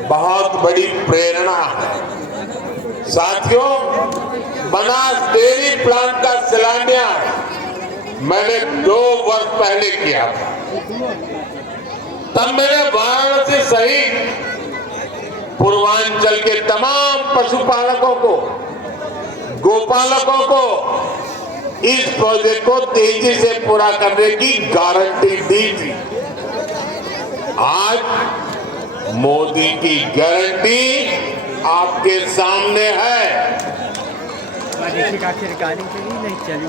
बहुत बड़ी प्रेरणा है। साथियों, बनास डेयरी प्लांट का शिलान्यास मैंने 2 वर्ष पहले किया था। तब मैंने वाराणसी सहित पूर्वांचल के तमाम पशुपालकों को, गोपालकों को इस प्रोजेक्ट को तेजी से पूरा करने की गारंटी दी थी। आज मोदी की गारंटी आपके सामने है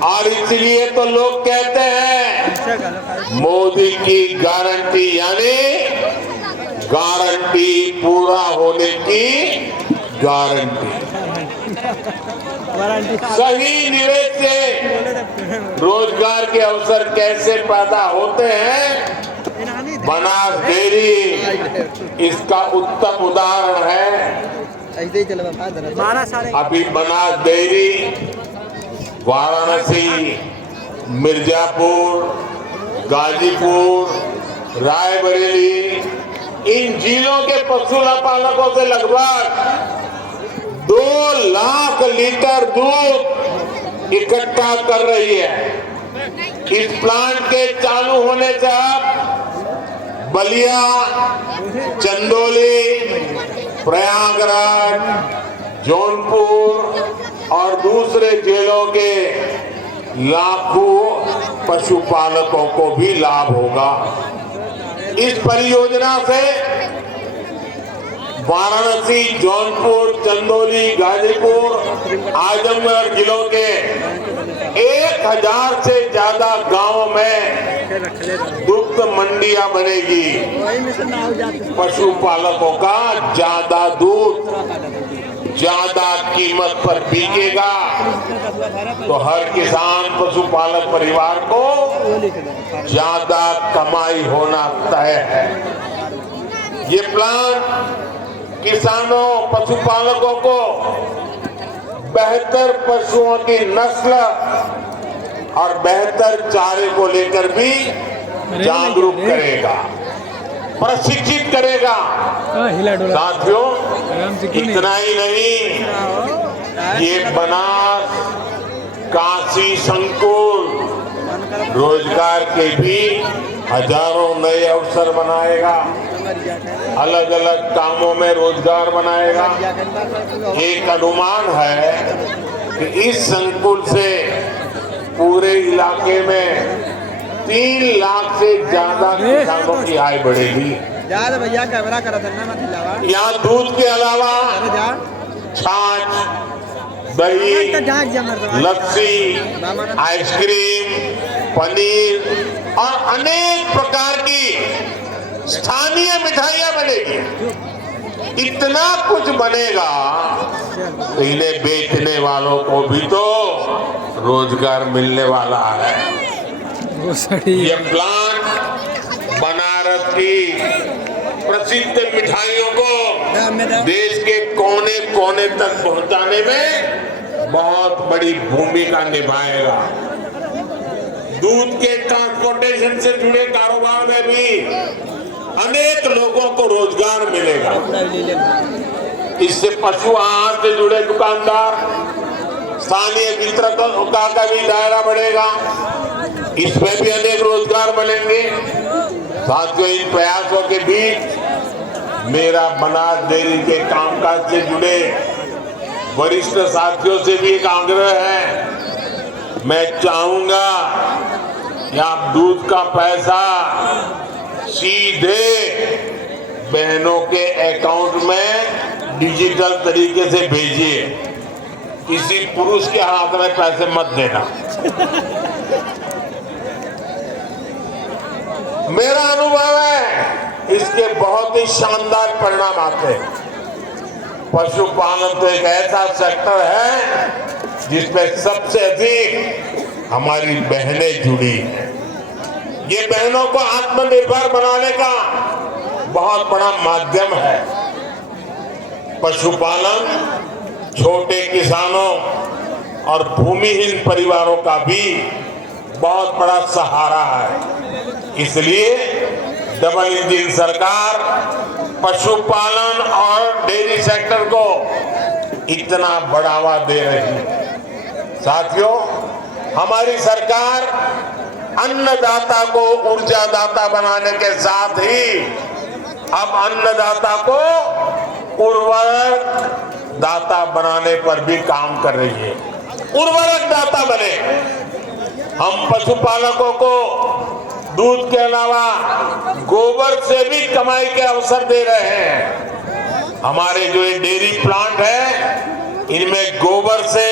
और इसलिए तो लोग कहते हैं मोदी की गारंटी यानी गारंटी पूरा होने की गारंटी। सही निवेश से रोजगार के अवसर कैसे पैदा होते हैं, बनास डेयरी इसका उत्तम उदाहरण है। अभी बनास डेयरी वाराणसी, मिर्जापुर, गाजीपुर, रायबरेली इन जिलों के पशुपालकों से लगभग 2 लाख लीटर दूध इकट्ठा कर रही है। इस प्लांट के चालू होने से अब बलिया, चंदौली, प्रयागराज, जौनपुर और दूसरे जिलों के लाखों पशुपालकों को भी लाभ होगा। इस परियोजना से वाराणसी, जौनपुर, चंदौली, गाजीपुर, आजमगढ़ जिलों के 1000 से ज्यादा गांवों में दुग्ध मंडियां बनेगी। पशुपालकों का ज्यादा दूध ज्यादा कीमत पर बिकेगा तो हर किसान पशुपालक परिवार को ज्यादा कमाई होना तय है। ये प्लान किसानों, पशुपालकों को बेहतर पशुओं की नस्ल और बेहतर चारे को लेकर भी जागरूक करेगा, प्रशिक्षित करेगा। साथियों, इतना ही नहीं, ये बनास काशी संकुल रोजगार के भी हजारों नए अवसर बनाएगा, अलग अलग कामों में रोजगार बनाएगा। एक अनुमान है कि इस संकुल से पूरे इलाके में 3 लाख से ज्यादा किसानों की आय बढ़ेगी। यहाँ दूध के अलावा छाछ, दही, लस्सी, आइसक्रीम, पनीर और अनेक प्रकार की स्थानीय मिठाइयाँ बनेगी। इतना कुछ बनेगा तो इन्हें बेचने वालों को भी तो रोजगार मिलने वाला है। ये प्लांट बनारस की प्रसिद्ध मिठाइयों को देश के कोने कोने तक पहुंचाने में बहुत बड़ी भूमिका निभाएगा। दूध के ट्रांसपोर्टेशन से जुड़े कारोबार में भी अनेक लोगों को रोजगार मिलेगा। इससे पशु आहार से जुड़े दुकानदार, स्थानीय वितरकों का भी दायरा बढ़ेगा। इसमें भी अनेक रोजगार बनेंगे। साथियों, इन प्रयासों के बीच मेरा बनास डेयरी के कामकाज से जुड़े वरिष्ठ साथियों से भी एक आग्रह है। मैं चाहूंगा कि आप दूध का पैसा सीधे बहनों के अकाउंट में डिजिटल तरीके से भेजिए। किसी पुरुष के हाथ में पैसे मत देना। मेरा अनुभव है इसके बहुत ही शानदार परिणाम आते हैं। पशुपालन तो एक ऐसा सेक्टर है जिसमें सबसे अधिक हमारी बहनें जुड़ी हैं। ये बहनों को आत्मनिर्भर बनाने का बहुत बड़ा माध्यम है। पशुपालन छोटे किसानों और भूमिहीन परिवारों का भी बहुत बड़ा सहारा है। इसलिए डबल इंजन सरकार पशुपालन और डेयरी सेक्टर को इतना बढ़ावा दे रही है। साथियों, हमारी सरकार अन्नदाता को ऊर्जादाता बनाने के साथ ही अब अन्नदाता को उर्वरक दाता बनाने पर भी काम कर रही है। उर्वरक दाता बने। हम पशुपालकों को दूध के अलावा गोबर से भी कमाई के अवसर दे रहे हैं। हमारे जो ये डेयरी प्लांट है, इनमें गोबर से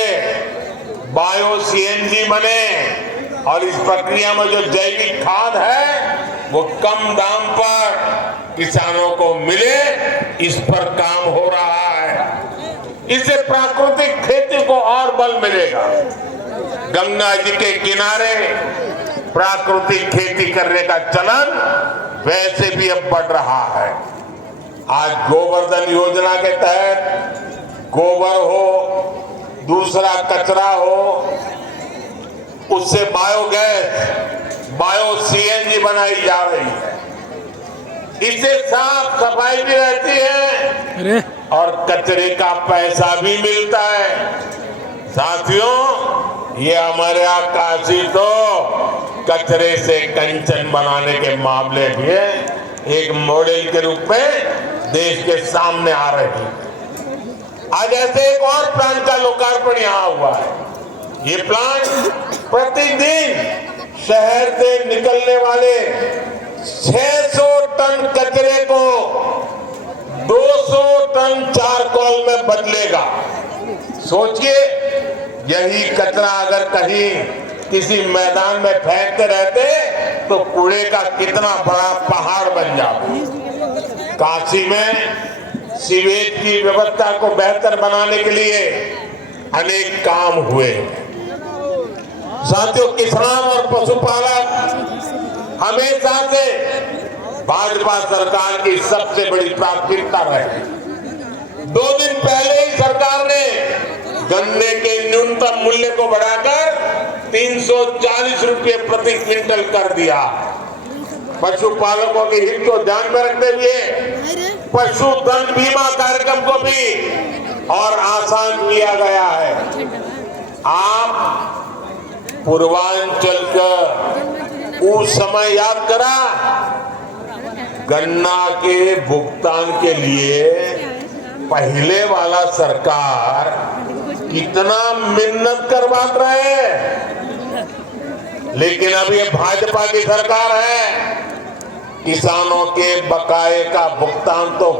बायो सीएनजी बने और इस प्रक्रिया में जो जैविक खाद है वो कम दाम पर किसानों को मिले, इस पर काम हो रहा है। इससे प्राकृतिक खेती को और बल मिलेगा। गंगा जी के किनारे प्राकृतिक खेती करने का चलन वैसे भी अब बढ़ रहा है। आज गोवर्धन योजना के तहत गोबर हो, दूसरा कचरा हो, उससे बायोगैस, बायो सीएनजी बनाई जा रही है। इससे साफ सफाई भी रहती है और कचरे का पैसा भी मिलता है। साथियों, ये हमारे काशी तो कचरे से कंचन बनाने के मामले में एक मॉडल के रूप में देश के सामने आ रही है। आज ऐसे एक और प्लांट का लोकार्पण यहाँ हुआ है। ये प्लांट प्रतिदिन शहर से निकलने वाले 600 टन कचरे को 200 टन चारकोल में बदलेगा। सोचिए, यही कचरा अगर कहीं किसी मैदान में फेंकते रहते तो कूड़े का कितना बड़ा पहाड़ बन जाता। काशी में सीवेज की व्यवस्था को बेहतर बनाने के लिए अनेक काम हुए। साथियों, किसान और पशुपालक हमेशा से भाजपा सरकार की सबसे बड़ी प्राथमिकता रहे। 2 दिन पहले ही सरकार ने गन्ने के न्यूनतम मूल्य को बढ़ाकर 340 रुपये प्रति क्विंटल कर दिया। पशुपालकों के हित को ध्यान में रखते हुए पशुधन बीमा कार्यक्रम को भी और आसान किया गया है। आप पूर्वांचल का उस समय याद करा, गन्ना के भुगतान के लिए पहले वाला सरकार कितना मिन्नत करवात रहे, लेकिन अब ये भाजपा की सरकार है। किसानों के बकाये का भुगतान तो